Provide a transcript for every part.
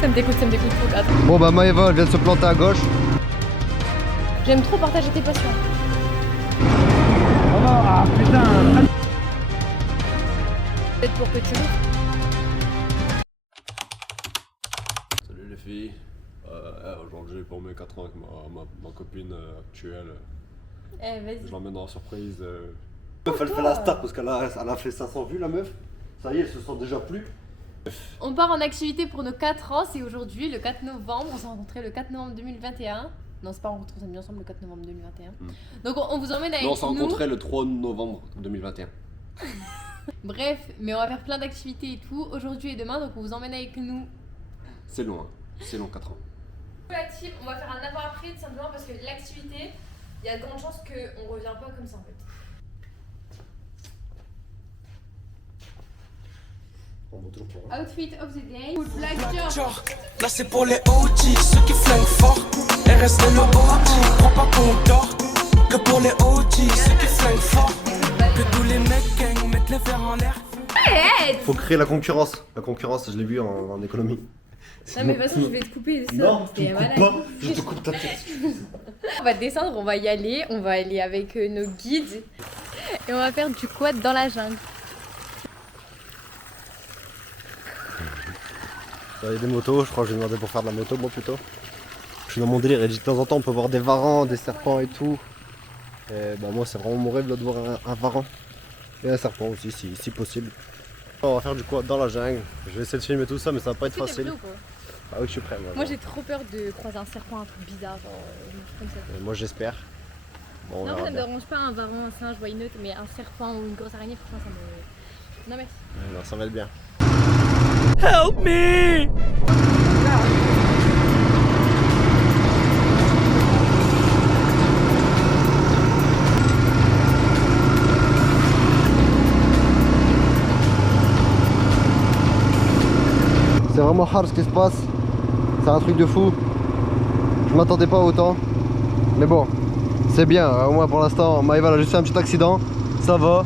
Ça me dégoûte, faut attends. Bon bah Maëva elle vient de se planter à gauche. J'aime trop partager tes passions. Oh non, ah putain. Peut-être pour que tu l'ouvres. Salut les filles. Aujourd'hui pour mes 4 ans avec ma copine actuelle. Vas-y. Je l'emmène en surprise. La meuf elle fait la star parce qu'elle a fait 500 vues la meuf. Ça y est, elle se sent déjà plus. On part en activité pour nos 4 ans, c'est aujourd'hui le 4 novembre. On s'est rencontrés le 4 novembre 2021. Non, c'est pas rencontré, on s'est mis ensemble le 4 novembre 2021. Donc on vous emmène avec nous. Non, on s'est rencontrés le 3 novembre 2021. Bref, mais on va faire plein d'activités et tout, aujourd'hui et demain, donc on vous emmène avec nous. C'est long, c'est long 4 ans. La team, on va faire un avant-après tout simplement parce que l'activité, il y a de grandes chances qu'on revient pas comme ça en fait. Outfit of the day. Black Joe. Là c'est pour les OG, ceux qui flinguent fort. RS le OG, crois pas qu'on dort. Que pour les OG, ceux qui flinguent fort. Que tous les mecs gang mettent les verres en l'air. Faut créer la concurrence. La concurrence, je l'ai vu en économie. Non mais de toute façon je vais te couper ça. Non, tu me coupes pas, je te coupe ta tête. On va descendre, on va y aller, on va aller avec nos guides. Et on va faire du quad dans la jungle. Il y a des motos, je crois que je vais demander pour faire de la moto moi plutôt. Je suis dans mon délire et de temps en temps on peut voir des varans, des serpents et tout. Et bah moi c'est vraiment mon rêve là, de voir un varan. Et un serpent aussi si possible. On va faire du quad dans la jungle. Je vais essayer de filmer tout ça mais ça va pas être facile. Ah oui je suis prêt Moi j'ai trop peur de croiser un serpent un truc bizarre, genre comme ça. Moi j'espère. Bon, non ça me dérange pas un varan, un singe, why not, mais un serpent ou une grosse araignée franchement ça me... Non merci. Non ça va être bien. Help me! C'est vraiment hard ce qui se passe. C'est un truc de fou. Je m'attendais pas autant. Mais bon, c'est bien. Au moins pour l'instant, Maëva a juste fait un petit accident. Ça va.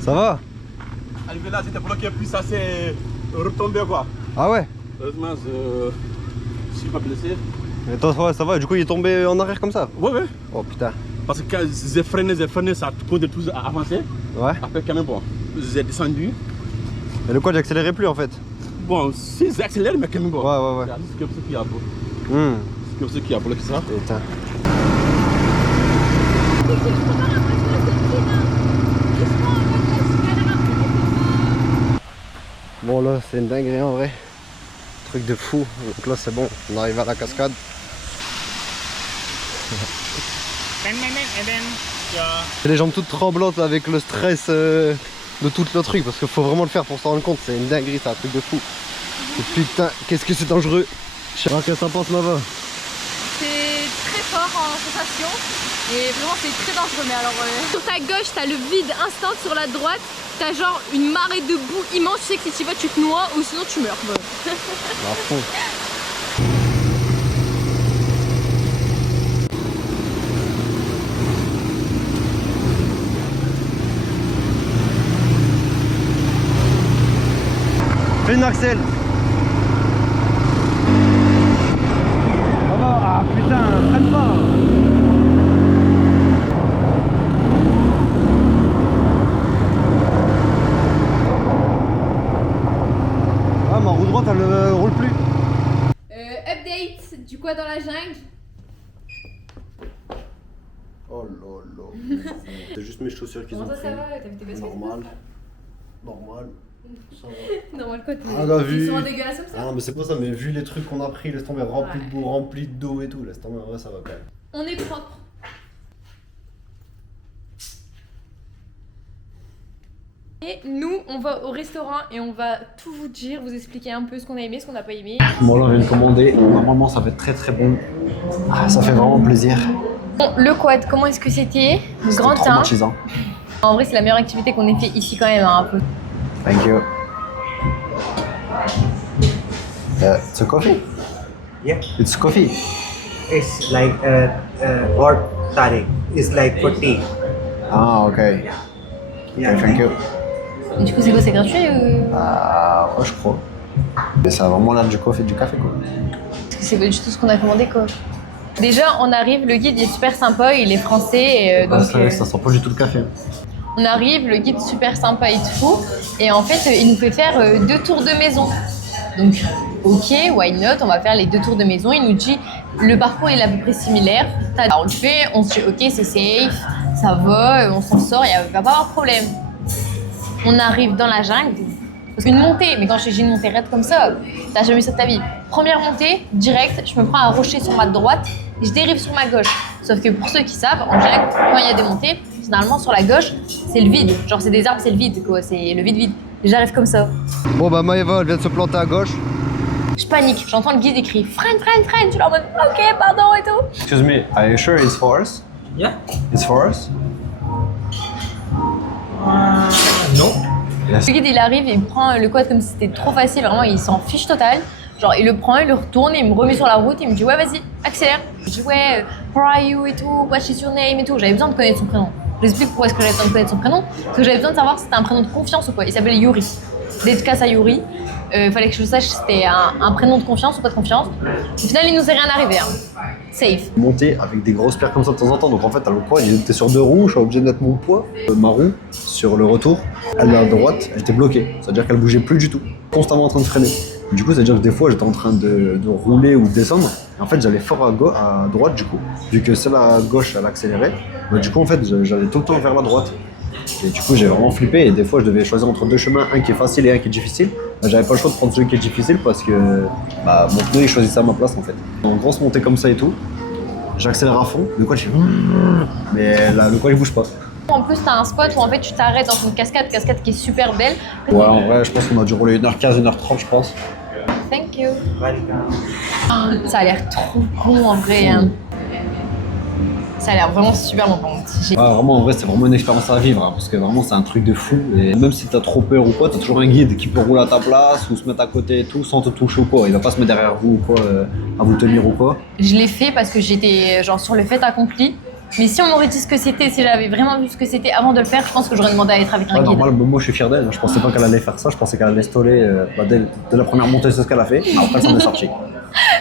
Ça va? Arrivé là, j'étais bloqué, puis ça s'est retombé quoi. Ah ouais? Heureusement, je suis pas blessé. Et toi, ouais, ça va? Du coup, il est tombé en arrière comme ça? Ouais, ouais. Oh putain. Parce que quand j'ai freiné, ça continue tout à avancer. Ouais. Après, quand même, bon, j'ai descendu. Et le quad, j'accélérais plus en fait. Bon, si j'accélère, mais quand même, bon. Ouais. C'est comme ça qui a bloqué. C'est comme ça qui a bloqué ça. Putain. Bon là c'est une dinguerie en vrai. Truc de fou. Donc là c'est bon, on arrive à la cascade. J'ai les jambes toutes tremblantes avec le stress de tout le truc parce qu'il faut vraiment le faire pour s'en rendre compte. C'est une dinguerie, c'est un truc de fou. Et putain, qu'est-ce que c'est dangereux. Je sais pas qu'est-ce que t'en penses Mava. C'est très fort en sensation et vraiment c'est très dangereux. Mais alors sur ta gauche t'as le vide instant, sur la droite t'as genre une marée de boue immense. Tu sais que si tu vas tu te noies ou sinon tu meurs. À fond. Fais une Axel. Oh non, ah putain, freine pas. Ah, ma roue droite elle roule plus. Update du quoi dans la jungle. Oh là. C'est juste mes chaussures qui ont Comment ça, pris. ça va? T'as vu tes baskets? Normal. Ça va. Normal quoi, Ah, bah, ils vu. sont dégueulasses comme Ah ça. non mais c'est pas ça, mais vu les trucs qu'on a pris, laisse tomber, rempli Ouais. de boue, rempli d'eau et tout, laisse tomber, en vrai ça va quand même. On est propre. Et nous, on va au restaurant et on va tout vous dire, vous expliquer un peu ce qu'on a aimé, ce qu'on n'a pas aimé. Bon là on vient de commander, normalement ça va être très très bon. Ah, ça fait vraiment plaisir. Bon, le quad, comment est-ce que c'était? Grand teint. Traumatisant. En vrai, c'est la meilleure activité qu'on ait fait ici quand même, hein, un peu. Thank you. It's a coffee? Yeah, It's coffee. it's like what Tariq is like for tea. Ah, ok. Ok, thank you. Et du coup, c'est quoi, c'est gratuit ou... Ah, ouais, je crois. Mais ça a vraiment l'air du café, quoi. Parce que c'est pas du tout ce qu'on a commandé, quoi. Déjà, on arrive, le guide il est super sympa, il est français. Et, donc, ça sent pas du tout le café. on arrive, le guide super sympa et tout. Et en fait, il nous fait faire 2 tours de maison. Donc, ok, why not, on va faire les 2 tours de maison. Il nous dit, le parcours il est à peu près similaire. On le fait, on se dit, ok, c'est safe, ça va, on s'en sort, il va pas avoir de problème. On arrive dans la jungle. Une montée, mais quand je dis une montée raide comme ça, t'as jamais vu ça de ta vie. Première montée, direct, je me prends un rocher sur ma droite et je dérive sur ma gauche. Sauf que pour ceux qui savent, en jungle, quand il y a des montées, généralement sur la gauche, c'est le vide. Genre c'est des arbres, c'est le vide, quoi. C'est le vide. Et j'arrive comme ça. Bon, bah, Maëva, elle vient de se planter à gauche. Je panique, j'entends le guide écrire freine. Je suis là en mode ok, pardon et tout. Excuse me, are you sure it's for us? Yeah. It's for us? Non. Yes. Le guide il arrive et il prend le quad comme si c'était trop facile, vraiment il s'en fiche total. Genre il le prend, il le retourne, il me remet sur la route, il me dit ouais vas-y, accélère. Je dis ouais, who are you et tout, what is your name et tout. J'avais besoin de connaître son prénom. Je vous explique pourquoi est-ce que j'avais besoin de connaître son prénom. Parce que j'avais besoin de savoir si c'était un prénom de confiance ou quoi. Il s'appelle Yuri. Dédicace à Yuri. Fallait que je sache si c'était un prénom de confiance ou pas de confiance. Au final il nous est rien arrivé. Hein. Safe. Monter avec des grosses pierres comme ça de temps en temps, donc en fait à le poids, j'étais sur 2 roues, je suis obligé de mettre mon poids. Ma roue, sur le retour, elle est à droite, elle était bloquée, c'est-à-dire qu'elle bougeait plus du tout, constamment en train de freiner. Du coup, c'est-à-dire que des fois j'étais en train de rouler ou de descendre, et en fait j'allais fort à droite du coup, vu que celle à gauche elle accélérait, bah, du coup en fait j'allais tout le temps vers la droite. Et du coup j'ai vraiment flippé et des fois je devais choisir entre 2 chemins, un qui est facile et un qui est difficile. Bah, j'avais pas le choix de prendre celui qui est difficile parce que bah, mon pneu il choisissait à ma place en fait. En grosse montée comme ça et tout, j'accélère à fond, le quad je fais mais là, le quad il bouge pas. En plus t'as un spot où en fait tu t'arrêtes dans une cascade qui est super belle. Ouais en vrai je pense qu'on a dû rouler 1h15, 1h30 je pense. Thank you. Ça a l'air trop bon en vrai. Hein. Ça a l'air vraiment super bon par contre. Ouais, vraiment en vrai c'est vraiment une expérience à vivre hein, parce que vraiment c'est un truc de fou et même si t'as trop peur ou quoi, t'as toujours un guide qui peut rouler à ta place ou se mettre à côté et tout sans te toucher ou quoi, il va pas se mettre derrière vous ou quoi, à vous tenir ou quoi. Je l'ai fait parce que j'étais genre sur le fait accompli. Mais si on m'aurait dit ce que c'était, si j'avais vraiment vu ce que c'était avant de le faire, je pense que j'aurais demandé à être avec un guide. Normal, moi je suis fier d'elle, je pensais pas qu'elle allait faire ça, je pensais qu'elle allait stoler dès la première montée, c'est ce qu'elle a fait, mais après elle s'en est sortie.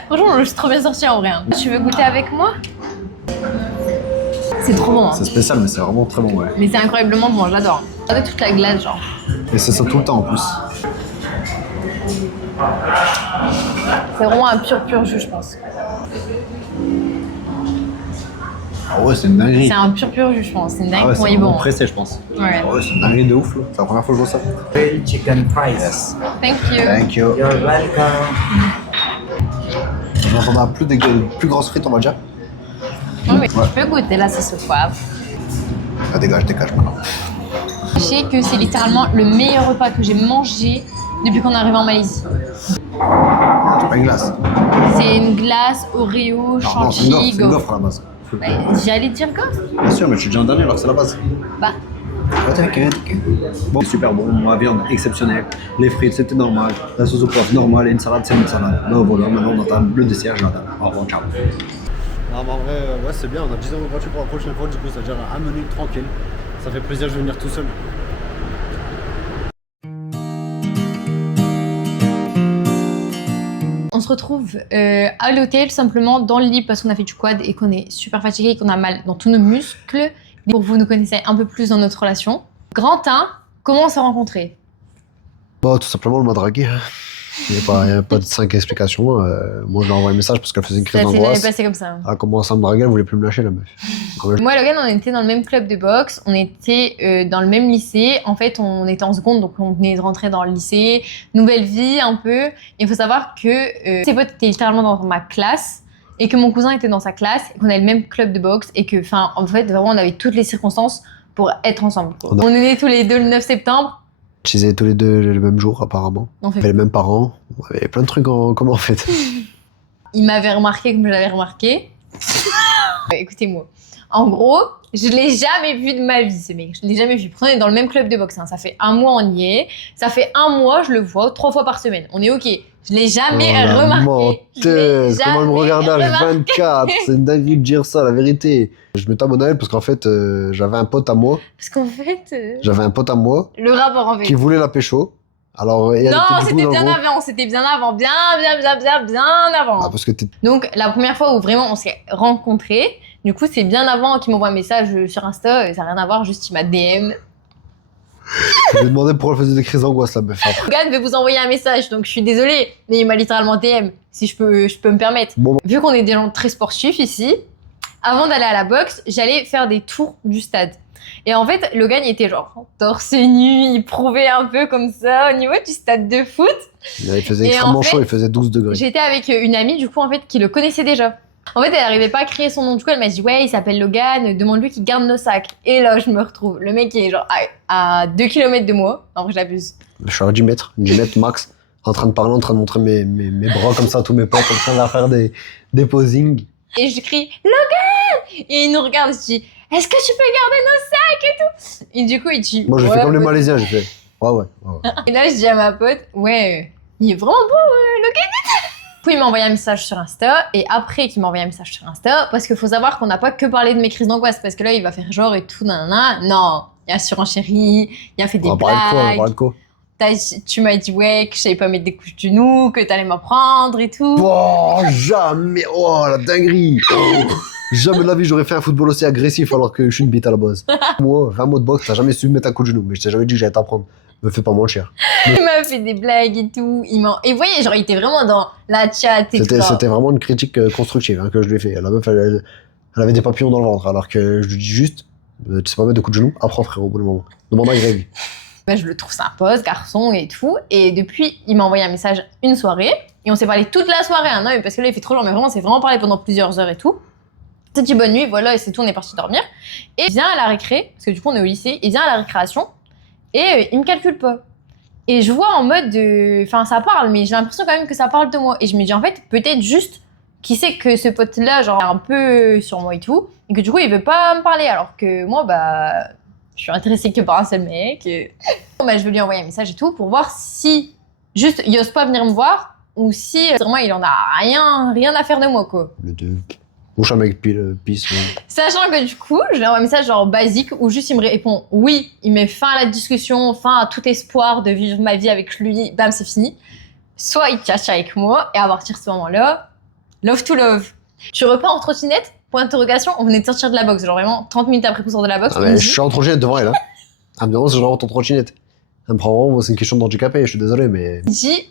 Franchement, je suis trop bien sortie en vrai. Hein. Tu veux goûter avec moi? C'est trop bon. Hein. C'est spécial mais c'est vraiment très bon ouais. Mais c'est incroyablement bon, j'adore. Regardez toute la glace genre. Et c'est ça tout le temps en plus. C'est vraiment un pur jus je pense. Ah ouais c'est une dinguerie. C'est un pur jus je pense, c'est une dinguerie c'est il est bon. pressé je pense. Ouais. Ah ouais c'est une dinguerie de ouf là, c'est la première fois que je vois ça. Grilled chicken fries. Yes. Thank you. Thank you. You're welcome. Je m'attendais à plus grosses frites on va dire. Oui, mais tu peux goûter la sauce au poivre. Ah, dégage maintenant. Sachez que c'est littéralement le meilleur repas que j'ai mangé depuis qu'on est arrivé en Malaisie. C'est pas une glace. C'est une glace Oreo, Non, c'est chantilly, une gaufre à la base. Bah, j'allais te dire gaufre. Bien sûr, mais je suis déjà en dernier alors que c'est la base. Bah, Bon, super bon, la viande exceptionnelle, les frites c'était normal, la sauce au poivre normale et une salade c'est une salade. Là voilà, maintenant on entame le dessert, je l'attends. Au revoir, ciao. Non mais en vrai, ouais c'est bien, on a 10 € gratuits pour la prochaine fois, du coup ça veut dire un menu tranquille. Ça fait plaisir, je vais venir tout seul. on se retrouve à l'hôtel simplement dans le lit parce qu'on a fait du quad et qu'on est super fatigué et qu'on a mal dans tous nos muscles. Pour vous nous connaissez un peu plus dans notre relation. Grantin, comment on s'est rencontrés? Bon, tout simplement, elle m'a dragué. Il n'y a pas de 5 explications. Moi, je lui ai envoyé un message parce qu'elle faisait une crise Ça s'est d'angoisse. jamais passé comme ça. Elle a commencé à me draguer, elle voulait plus me lâcher, la meuf. Moi et Logan, on était dans le même club de boxe, on était dans le même lycée. En fait, on était en seconde, donc on venait de rentrer dans le lycée. Nouvelle vie, un peu. Et il faut savoir que ses potes étaient littéralement dans ma classe et que mon cousin était dans sa classe, et qu'on avait le même club de boxe et que, enfin, en fait, vraiment, on avait toutes les circonstances pour être ensemble. Quoi. On est nés tous les deux le 9 septembre. On utilisait tous les deux le même jour, apparemment. On fait... avait les mêmes parents. On avait plein de trucs en commun, en fait. Il m'avait remarqué comme je l'avais remarqué. Écoutez-moi. En gros, je l'ai jamais vu de ma vie, ce mec. Je l'ai jamais vu. Pourtant, on est dans le même club de boxe. Hein. Ça fait 1 mois, on y est. Ça fait 1 mois, je le vois 3 fois par semaine. On est OK. Je l'ai jamais remarqué. Menteuse, comment elle me regardait à 24. C'est une dinguerie de dire ça, la vérité. Je m'étais abonné à elle parce qu'en fait, j'avais un pote à moi. Parce qu'en fait... J'avais un pote à moi Le rapport, en fait. qui voulait la pécho. Alors, et elle Non, était du coup c'était dans le bien groupe. avant. C'était bien avant. Bien avant. Ah, parce que t'es... Donc, la première fois où vraiment on s'est rencontrés, du coup, c'est bien avant qu'il m'envoie un message sur Insta. Ça n'a rien à voir, juste il m'a DM. Je lui ai demandé pourquoi elle faisait des crises d'angoisse, la meuf. Après. Gad veut vous envoyer un message, donc je suis désolée, mais il m'a littéralement DM, si je peux me permettre. Bon. Vu qu'on est des gens très sportifs ici, avant d'aller à la boxe, j'allais faire des tours du stade. Et en fait, Logan, il était genre torse nu, il prouvait un peu comme ça au niveau du stade de foot. Il faisait Et extrêmement en fait, chaud, il faisait 12 degrés. J'étais avec une amie, du coup, en fait, qui le connaissait déjà. En fait, elle n'arrivait pas à créer son nom. Du coup, elle m'a dit, ouais, il s'appelle Logan, demande-lui qu'il garde nos sacs. Et là, je me retrouve. Le mec est genre à 2 km de moi. En vrai, j'abuse. Je suis à 10 mètres max, en train de parler, en train de montrer mes bras comme ça à tous mes potes, en train de leur faire des posings. Et je crie, Logan! Et il nous regarde, je dis, est-ce que tu peux garder nos sacs et tout? Et du coup, il dit, Moi, j'ai ouais, fait comme les ouais. Malaisiens, j'ai fait. Ouais. Et là, je dis à ma pote, ouais, il est vraiment beau, Logan. Du coup, il m'a envoyé un message sur Insta. Et après qu'il m'a envoyé un message sur Insta, parce qu'il faut savoir qu'on n'a pas que parlé de mes crises d'angoisse, parce que là, il va faire genre et tout, nanana. Non, il a surenchéri, il a fait des On va parler blagues. de quoi? Tu m'as dit, ouais, que je savais pas mettre des couches de genoux, que t'allais m'apprendre et tout. Oh, jamais! Oh, la dinguerie! Oh. Jamais de la vie, j'aurais fait un football aussi agressif alors que je suis une bite à la base. Moi, 20 mots de boxe, t'as jamais su me mettre un coup de genou, mais je t'ai jamais dit que j'allais t'apprendre. Me fais pas moins cher. Il m'a fait des blagues et tout. Et vous voyez, genre, il était vraiment dans la chat et tout. C'était vraiment une critique constructive hein, que je lui ai fait. La meuf, elle avait des papillons dans le ventre, alors que je lui dis juste, tu sais pas mettre de coups de genou? Apprends, frérot, au bout du moment. Demande à Greg. Bah, je le trouve sympa, ce garçon et tout. Et depuis, il m'a envoyé un message une soirée. Et on s'est parlé toute la soirée, hein, non, parce que là, il fait trop long, mais vraiment, on s'est vraiment parlé pendant plusieurs heures et tout. C'est dit bonne nuit, voilà, et c'est tout, on est parti dormir. Et il vient à la récré, parce que du coup, on est au lycée, il vient à la récréation, et il me calcule pas. Et je vois en mode de... Enfin, ça parle, mais j'ai l'impression quand même que ça parle de moi. Et je me dis, en fait, peut-être juste qui sait que ce pote-là, genre, est un peu sur moi et tout, et que du coup, il veut pas me parler, alors que moi, bah... Je suis intéressée que par un seul mec. Bah, je vais lui envoyer un message et tout pour voir si juste il ose pas venir me voir ou si vraiment il en a rien à faire de moi, quoi. Le deux. Bouche un mec pisse. Ouais. Sachant que du coup, je lui envoie un message genre basique où juste il me répond oui, il met fin à la discussion, fin à tout espoir de vivre ma vie avec lui, bam, c'est fini. Soit il cache avec moi et à partir de ce moment-là, love to love. Tu repars en trottinette? Point d'interrogation, on venait de sortir de la boxe, genre vraiment 30 minutes après qu'on sort de la boxe. Ah, mais je suis en trottinette devant elle. Hein. Elle me demande si je rentre en trottinette. Elle me prend vraiment, c'est une question d'handicapé, je suis désolé, mais. Il dit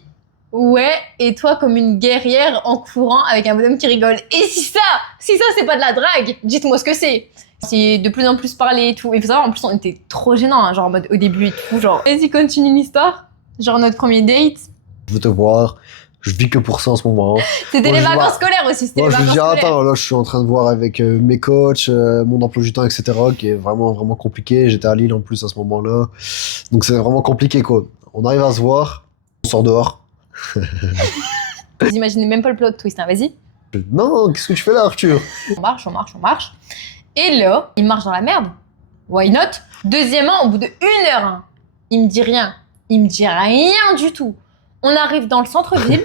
ouais, et toi comme une guerrière en courant avec un bonhomme qui rigole. Et si ça c'est pas de la drague, dites-moi ce que c'est. C'est de plus en plus parler et tout. Il faut savoir, en plus on était trop gênants, hein, genre en mode au début et tout, genre vas-y continue l'histoire. Genre notre premier date. Je veux te voir, je vis que pour ça en ce moment. C'était Moi, les je vacances vois- scolaires aussi, c'était Moi les je me vacances dis, scolaires. attends, là je suis en train de voir avec mes coachs, mon emploi du temps, etc. qui est vraiment compliqué. J'étais à Lille en plus à ce moment-là. Donc c'est vraiment compliqué quoi. On arrive à se voir, on sort dehors. Vous imaginez même pas le plot twist, hein, vas-y. Non, qu'est-ce que tu fais là Arthur? On marche. Et là, il marche dans la merde. Why not? Deuxièmement, au bout de 1 heure, hein, il me dit rien. Il me dit rien du tout. On arrive dans le centre-ville.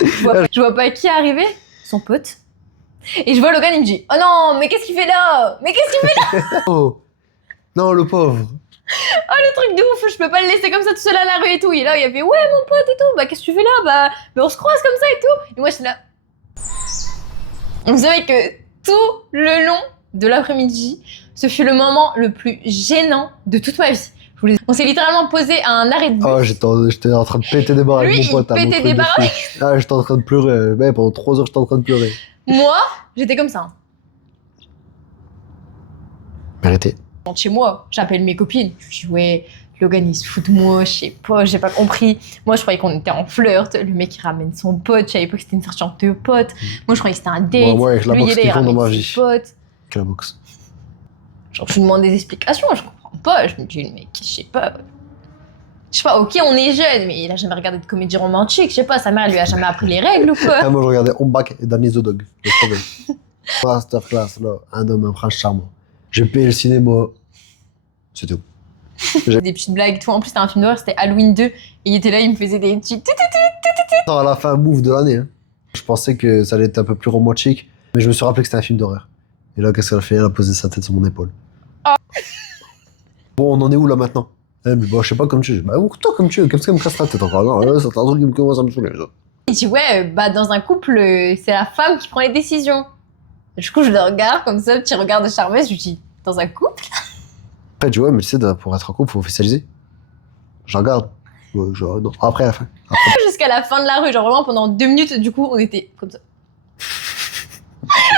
je vois pas qui est arrivé. Son pote. Et je vois Logan, il me dit, oh non, mais qu'est-ce qu'il fait là? Mais qu'est-ce qu'il fait? Oh non, le pauvre. Le truc de ouf, je peux pas le laisser comme ça tout seul à la rue et tout. Et là, il a fait, ouais, mon pote et tout. Bah, qu'est-ce que tu fais là? Bah, on se croise comme ça et tout. Et moi, j'étais là. Vous savez que tout le long de l'après-midi, ce fut le moment le plus gênant de toute ma vie. On s'est littéralement posé à un arrêt de bus. Oh, j'étais en train de péter des barres Lui, avec mon pote. il hein, mon pétait truc des de barres. fou. Ah, j'étais en train de pleurer. Ouais, pendant 3 heures, j'étais en train de pleurer. Moi, j'étais comme ça. Arrêtez. Je rentre chez moi, j'appelle mes copines. Je dis, ouais, Logan, il se fout de moi, je sais pas, j'ai pas compris. Moi, je croyais qu'on était en flirt. Le mec, il ramène son pote. Je savais pas que c'était une sortie entre deux potes. Moi, je croyais que c'était un date. Moi, avec la Lui, boxe il est qui là, il compte dans ma ramène vie. ses potes. Quelle boxe. Genre, je lui demande des explications, je comprends pas. Je me dis, le mec, je sais pas. Je sais pas, ok, on est jeune, mais il a jamais regardé de comédie romantique. Je sais pas, sa mère elle lui a jamais appris les règles ou quoi. Ah, moi je regardais Ombak et Danny the Dog. Le problème. Masterclass, là, un homme, un prince charmant. J'ai payé le cinéma. C'est tout. Des petites blagues et tout. En plus, c'était un film d'horreur, c'était Halloween 2. Et il était là, il me faisait des petits. Non, à la fin, move de l'année. Hein. Je pensais que ça allait être un peu plus romantique, mais je me suis rappelé que c'était un film d'horreur. Et là, qu'est-ce qu'elle a fait? Elle a posé sa tête sur mon épaule. Oh. Bon, on en est où là maintenant? Elle me dit, bah, je sais pas, comme tu veux. Bah, toi, comme tu veux. Qu'est-ce qu'elle me casse la tête encore? Non, là, c'est un truc qui me commence à me saouler. Ça. Il dit, ouais, bah, dans un couple, c'est la femme qui prend les décisions. Et du coup, je le regarde comme ça, petit regard de charmeuse. Je lui dis, dans un couple? Après, tu vois, mais tu sais, pour être en couple, faut officialiser. Je regarde. Ouais, non. Après, à la fin. Après. Jusqu'à la fin de la rue, genre vraiment pendant 2 minutes, du coup, on était comme ça.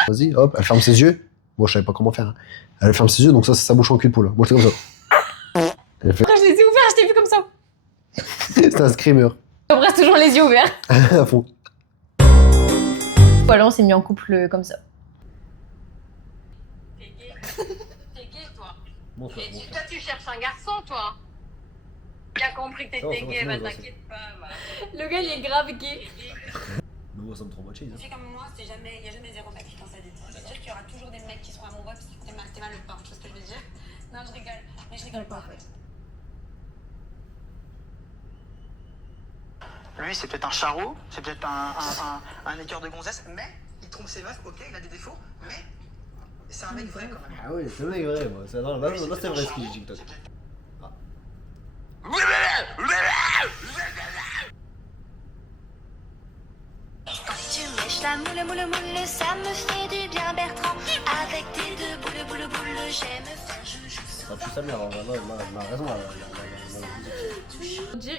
Vas-y, hop, elle ferme ses yeux. Moi, je savais pas comment faire. Hein. Elle ferme ses yeux, donc ça, c'est sa bouche en cul de poule. Moi, j'étais comme ça. Elle fait... Après, je les ai ouverts, je t'ai vu comme ça. C'est un screamer. On reste toujours les yeux ouverts. À fond. Voilà, on s'est mis en couple comme ça. T'es gay, toi. Bon, Toi, tu cherches un garçon, toi. J'ai compris que t'étais gay, bah t'inquiète pas. Bah. Le gars, il est grave gay. Mais moi, ça me traumatise. Une fille comme moi, il n'y a jamais zéro mec dans sa vie. C'est sûr qu'il y aura toujours des mecs qui seront amoureux parce que t'es mal le pain, tu vois ce que je veux dire? Non, je rigole. Mais je rigole pas en fait. Lui, c'est peut-être un charreau, c'est peut-être un écœur de gonzesse, mais il trompe ses meufs, ok, il a des défauts, mais c'est un mec vrai quand même. Ah oui, c'est un mec vrai, moi. Là, c'est vrai ce qu'il dit, TikTok. Quand tu mèches la moule, ça me fait du bien Bertrand. Avec tes 2 boules, j'aime faire joujou. Ça pue sa mère, elle a raison.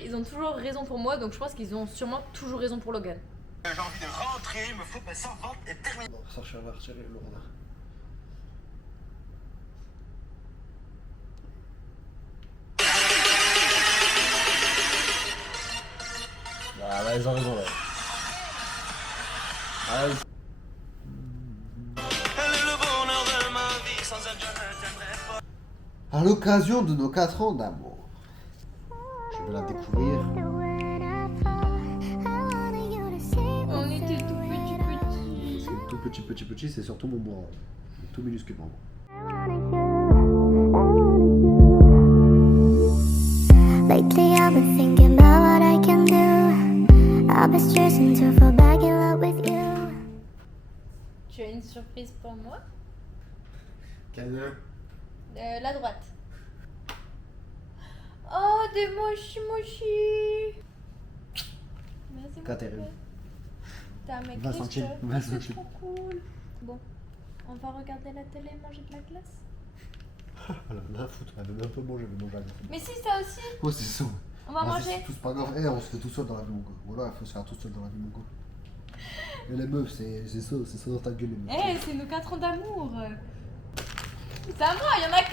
Ils ont toujours raison pour moi, donc je pense qu'ils ont sûrement toujours raison pour Logan. J'ai envie de rentrer, me foutre mes 100 ventes et terminer. Non, ça, je vais retirer le lourd. Ah, là, ils ont raison, là. Ah, à l'occasion de nos 4 ans d'amour, je vais la découvrir. On était tout petit. C'est tout petit, c'est surtout mon bras. Tout minuscule, vraiment. Lately I've been thinking about what I can do. I've been stressing to fall back in love with you. Tu as une surprise pour moi? Câlin. La droite. Oh, des mochi. Merci Catherine. beaucoup. T'as un mec 20 riche, centimes, toi. 20 C'est centimes. trop cool. Bon, on va regarder la télé et manger de la glace. Elle en a à foutre, elle veut un peu manger, elle veut manger à la fin. Mais si, ça aussi. Ouais, c'est ça. On va manger. C'est tout, c'est pas grave. On se fait tout seul dans la vie, mon gars. Voilà, il faut se faire tout seul dans la vie, mon gars. Et les meufs, c'est ça dans ta gueule, les meufs. Eh, c'est nos 4 ans d'amour. Ça va, il y en a 4.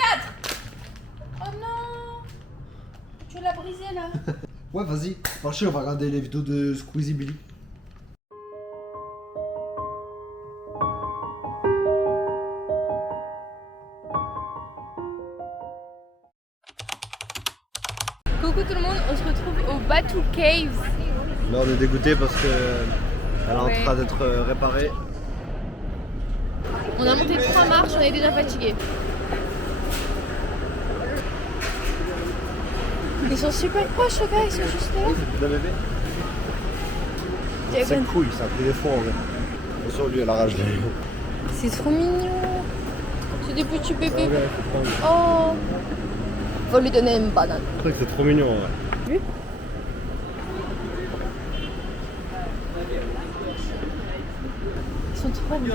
Oh non. Tu l'as brisé là. Ouais, vas-y. Marchez, on va regarder les vidéos de Squeezie Billy. Coucou tout le monde, on se retrouve au Batu Caves. Là, on est dégoûté parce que elle est en train d'être réparée. On a monté 3 marches, on est déjà fatigué. Ils sont super proches, les gars, ils sont juste là. Le bébé. C'est cool, ça a pris des fois en vrai. Attention, lui, elle a rage. C'est trop mignon. C'est des petits bébés. Oh. Faut lui donner une banane. Je trouve que c'est trop mignon en vrai. Vu? Ils sont trop beaux.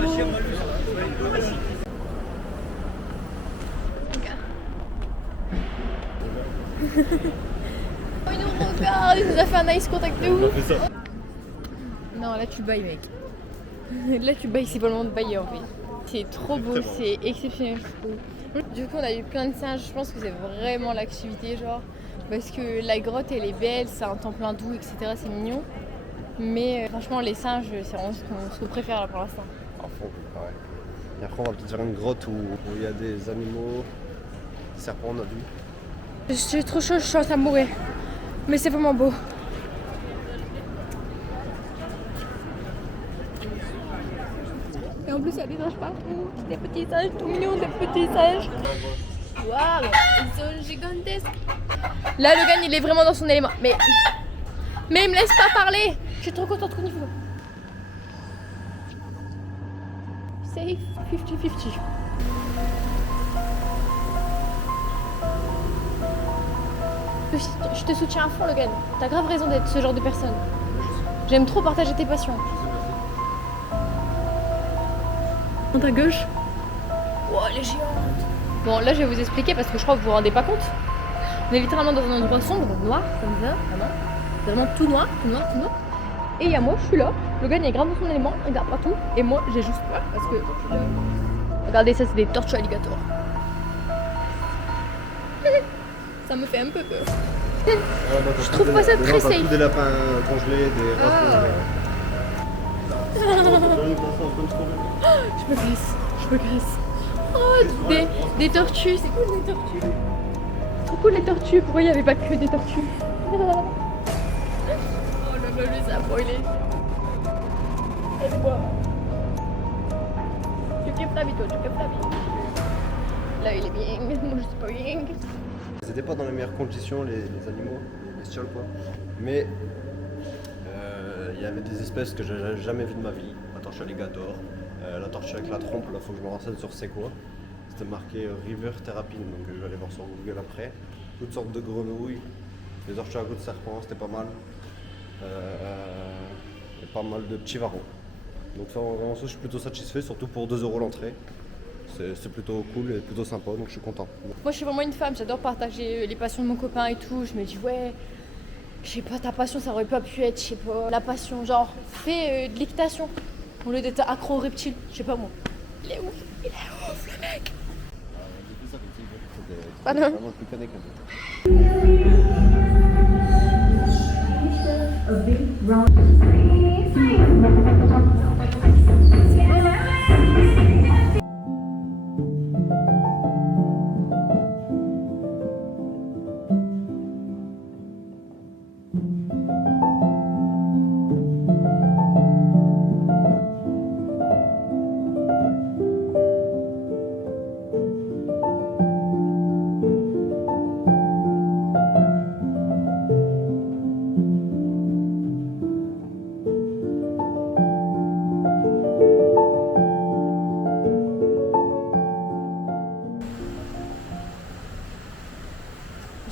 Oh, il nous regarde, il nous a fait un ice contact de ouf. Non, là tu bailles, mec. Là tu bailles, c'est pas le moment de bailler en fait. C'est trop beau, c'est exceptionnel, je trouve. Du coup, on a eu plein de singes. Je pense que c'est vraiment l'activité, genre. Parce que la grotte, elle est belle, c'est un temps plein doux, etc. C'est mignon. Mais franchement, les singes, c'est vraiment ce qu'on préfère là pour l'instant. À fond, pareil. Et après, on va peut-être faire une grotte où il y a des animaux, des serpents, on a vu. Je suis trop chaud, je suis en train de mourir. Mais c'est vraiment beau. Et en plus, il y a des singes partout. Des petits singes tout mignons, des petits singes. Waouh, ils sont gigantesques. Là, Logan, il est vraiment dans son élément. Mais il me laisse pas parler. Je suis trop contente qu'on y va. Safe 50-50. Je te soutiens à fond, Logan. T'as grave raison d'être ce genre de personne. J'aime trop partager tes passions. Dans ta gauche. Oh, elle est géante. Bon, là, je vais vous expliquer parce que je crois que vous vous rendez pas compte. On est littéralement dans un endroit sombre, noir, comme ça, vraiment. Vraiment tout noir, tout noir, tout noir. Et il y a moi, je suis là. Logan, il est grave dans son élément, il regarde partout. Et moi, j'ai juste peur parce que... Regardez, ça, c'est des tortues alligators. Ça me fait un peu peur. Je trouve pas ça très safe. Des lapins congelés, des rats. Je me graisse. Oh, des tortues, c'est cool les tortues. Trop cool les tortues, pourquoi il n'y avait pas que des tortues? Oh là là, lui ça a brûlé. Aide-moi. Tu kiffes ta vie toi, tu kiffes ta vie. Là il est bien, moi je suis pas bien. C'était pas dans les meilleures conditions les animaux, les bestioles quoi. Mais il y avait des espèces que j'ai jamais vues de ma vie. La tortue alligator, la tortue avec la trompe, là faut que je me renseigne sur c'est quoi. C'était marqué River Terrapin, donc je vais aller voir sur Google après. Toutes sortes de grenouilles, des tortues à queue de serpent, c'était pas mal. Et pas mal de petits varans. Donc ça, vraiment, je suis plutôt satisfait, surtout pour 2 € l'entrée. C'est plutôt cool et plutôt sympa, donc je suis content. Moi je suis vraiment une femme, j'adore partager les passions de mon copain et tout. Je me dis ouais, je sais pas, ta passion ça aurait pas pu être, je sais pas, la passion genre fais de l'équitation au lieu d'être accro aux reptiles, je sais pas moi. Il est ouf le mec. Pardon.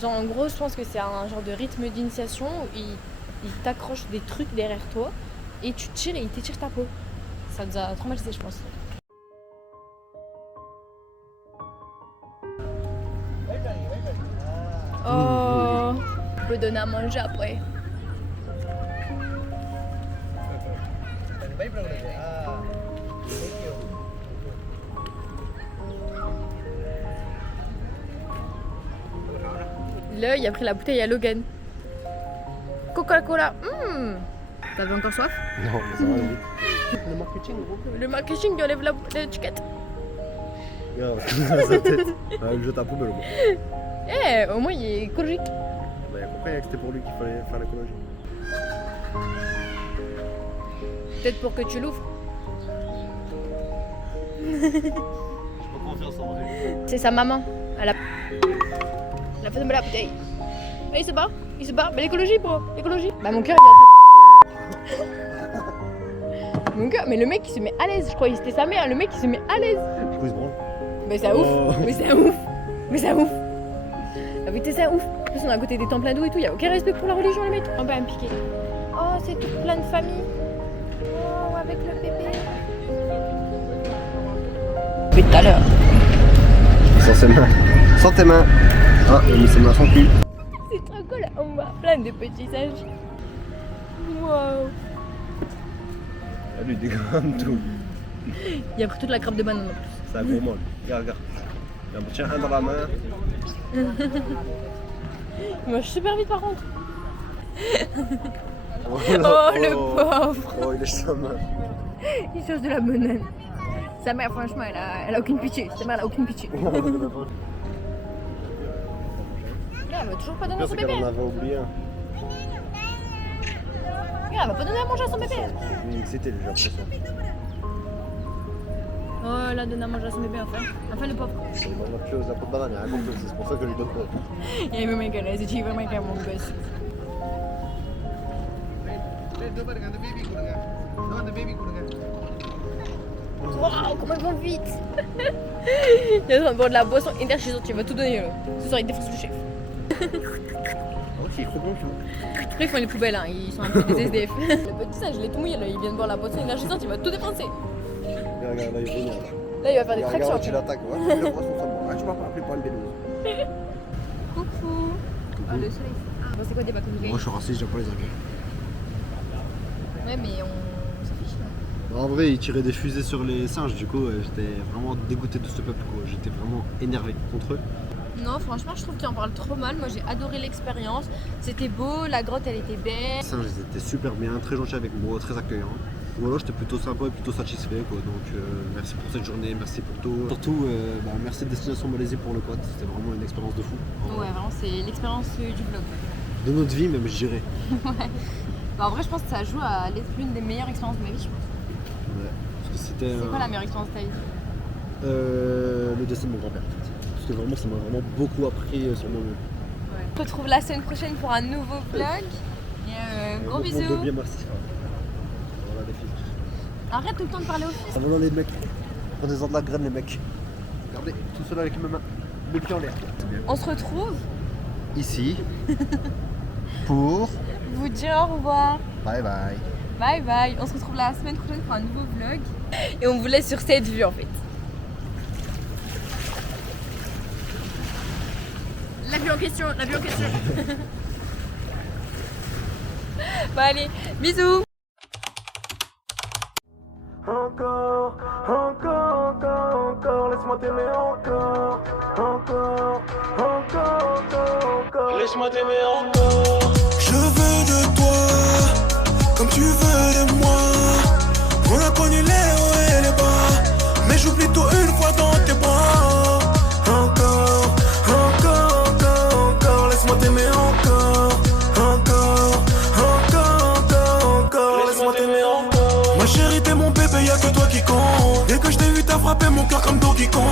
Genre en gros je pense que c'est un genre de rythme d'initiation où il t'accroche des trucs derrière toi et tu tires et il t'étire ta peau. Ça nous a traumatisé je pense. Oh, on peut donner à manger après. Là, il a pris la bouteille à Logan. Coca-Cola. T'avais encore soif? Non, mais ça va vite. Le marketing, gros. Le marketing, il enlève l'étiquette. Regarde, sa tête. Il jette à la poubelle au moins. Eh, au moins il est écologique. Bah, il a compris que c'était pour lui qu'il fallait faire l'écologie. Peut-être pour que tu l'ouvres. J'ai pas confiance en vrai. C'est sa maman. Elle a fait tomber la bouteille. Ah, il se bat. Mais l'écologie, bro. L'écologie. Bah, mon cœur, il est en train. Mon cœur, mais le mec, il se met à l'aise. Je croyais que c'était sa mère. Le mec, il se met à l'aise. Du coup, il se branle. Mais ça ouf. Mais ça ouf. La vérité, ça ouf. En plus, on est à côté des temples hindous et tout. Il n'y a aucun respect pour la religion, les mecs. On va me piquer. Oh, c'est tout plein de famille. Oh, avec le bébé. Depuis tout à l'heure. Sans ses mains. Sans tes mains. Ah, il a mis ses mains sans cul. C'est trop cool. On voit plein de petits singes. Waouh. Ah, lui, il dégramme tout. Il a pris toute la grappe de banane en plus. C'est un gros molle. Regarde. Il en tient un dans la main. Il mange super vite par contre. Oh, le pauvre. Oh, il lèche sa main. Il cherche de la banane. Sa mère, franchement, elle a aucune pitié. Sa mère, elle a aucune pitié. Elle va toujours pas donner Le pire, son c'est bébé. qu'elle en avait oublié un. Elle va pas donner à manger à son bébé. C'était déjà pour ça. Oh, elle a donné à manger à son bébé enfin. Enfin le pauvre. Il mange autre chose, la peau de banane, il y a rien compris, c'est pour ça que je lui donne pas. Il veut m'égaler, il veut m'égaler mon gosse. Waouh, comment ils vont vite. Il est en train de boire de la boisson énergisante, il va tout donner là. Ce soir il défonce le chef. Oh, c'est trop bon, tu vois. Après ils font les poubelles, hein. Ils sont un peu des SDF. Le petit singe, il est tout mouillé là, il vient de boire la boisson énergisante, il va tout défoncer. Regarde, là, il est Là il va faire des tractions. Regarde, tu l'attaques, ouais. Tu m'as pas appelé pour une bélouse. Coucou. Ah, le soleil. Bon, c'est quoi des bacs Moi, je suis raciste, j'aime pas les Anglais. Ouais, mais on s'en fiche là. En vrai, ils tiraient des fusées sur les singes, du coup, j'étais vraiment dégoûté de ce peuple, quoi. J'étais vraiment énervé contre eux. Non, franchement, je trouve qu'ils en parlent trop mal. Moi, j'ai adoré l'expérience. C'était beau, la grotte, elle était belle. Les singes, ils étaient super bien, très gentils avec moi, très accueillants. Voilà, j'étais plutôt sympa et plutôt satisfait, quoi. Donc, merci pour cette journée, merci pour tout. Surtout, merci Destination Malaisie pour le quad. C'était vraiment une expérience de fou. Ouais, vraiment, c'est l'expérience du vlog. De notre vie, même, je dirais. Ouais. Bah, en vrai, je pense que ça joue à l'être l'une des meilleures expériences de ma vie, je pense. Ouais. Parce que c'était. C'est quoi la meilleure expérience de ta vie? Le décès de mon grand-père. Parce que vraiment, ça m'a vraiment beaucoup appris sur moi-même. Ouais. On se retrouve la semaine prochaine pour un nouveau vlog. Et gros bisous. Bien, merci. Voilà, les filles. Arrête tout le temps de parler aux filles. Ça va dans les mecs. Prenez-en de la graine, les mecs. Regardez, tout cela avec mes mains. Les pieds en l'air. On se retrouve Ici. Pour. vous dire au revoir. Bye bye. Bye bye. On se retrouve la semaine prochaine pour un nouveau vlog. Et on vous laisse sur cette vue en fait. La vue en question, la vue en question. Bon allez, bisous. Encore, encore, encore, encore, laisse-moi t'aimer encore, encore, encore, encore, encore, laisse-moi t'aimer encore. Je veux de toi, comme tu veux de moi. On a connu les hauts et les bas, mais j'oublie tout une fois dans tes bras. Encore, encore, encore, encore, laisse-moi t'aimer encore, encore, encore, encore, encore, laisse-moi t'aimer encore. Ma chérie, t'es mon bébé, y'a que toi qui compte. Dès que je t'ai vu, t'as frappé mon cœur comme Donkey Kong.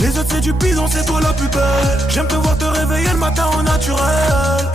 Les autres c'est du bidon, c'est toi la plus belle. J'aime te voir te réveiller le matin au naturel.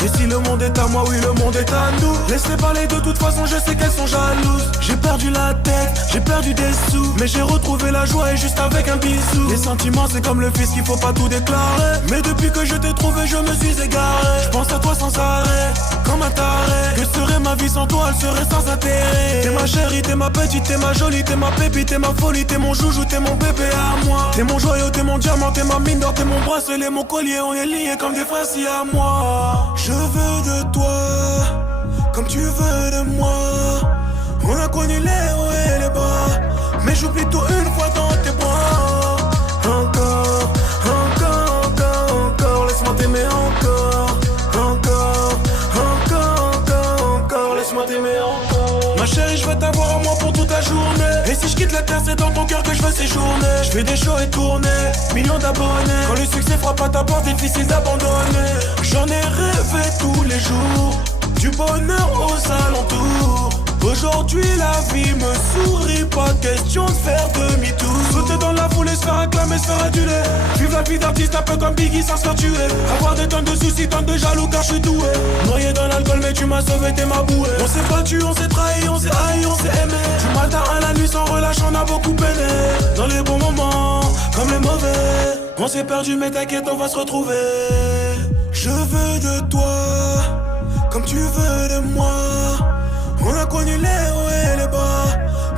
Et si le monde est à moi, oui le monde est à nous. Laisse-les parler, de toute façon je sais qu'elles sont jalouses. J'ai perdu la tête, j'ai perdu des sous, mais j'ai retrouvé la joie et juste avec un bisou. Les sentiments c'est comme le fils qu'il faut pas tout déclarer. Mais depuis que je t'ai trouvé je me suis égaré. Je pense à toi sans arrêt, comme un taré. Que serait ma vie sans toi, elle serait sans intérêt. T'es ma chérie, t'es ma petite, t'es ma jolie, t'es ma pépite, t'es ma folie, t'es mon joujou, t'es mon bébé à moi. T'es mon joyau, t'es mon diamant, t'es ma mine d'or, t'es mon bracelet, mon collier. On est liés comme des frères si à moi. Je veux de toi, comme tu veux de moi. On a connu les hauts et les bas, mais j'oublie tout une fois dans tes bras. Encore, encore, encore, encore, laisse-moi t'aimer encore. Encore, encore, encore, encore, laisse-moi t'aimer encore. Ma chérie, je veux t'avoir à moi pour toute la journée. Et si je quitte la terre, c'est dans ton cœur que je veux séjourner. Je fais des shows et tournées, millions d'abonnés. Quand le succès frappe à ta porte, difficile d'abandonner. J'en ai rêvé tous les jours, du bonheur aux alentours. Aujourd'hui la vie me sourit, pas question de faire demi-tour. Sauter dans la foule et se faire acclamer, se faire aduler. Vivre la vie d'artiste un peu comme Biggie sans se faire tuer. Avoir des tonnes de soucis, tonnes de jaloux car je suis doué. Noyé dans l'alcool mais tu m'as sauvé, t'es ma bouée. On s'est battu, on s'est trahi, on s'est haï, on s'est aimé. Du matin à la nuit sans relâche, on a beaucoup peiné. Dans les bons moments, comme les mauvais. On s'est perdu mais t'inquiète, on va se retrouver. Je veux de toi, comme tu veux de moi. On a connu les hauts et les bas,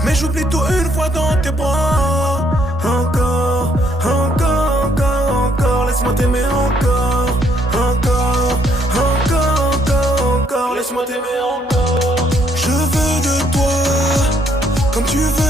mais j'oublie tout une fois dans tes bras. Encore, encore, encore, encore, laisse-moi t'aimer encore. Encore, encore, encore, encore, laisse-moi t'aimer encore. Je veux de toi, comme tu veux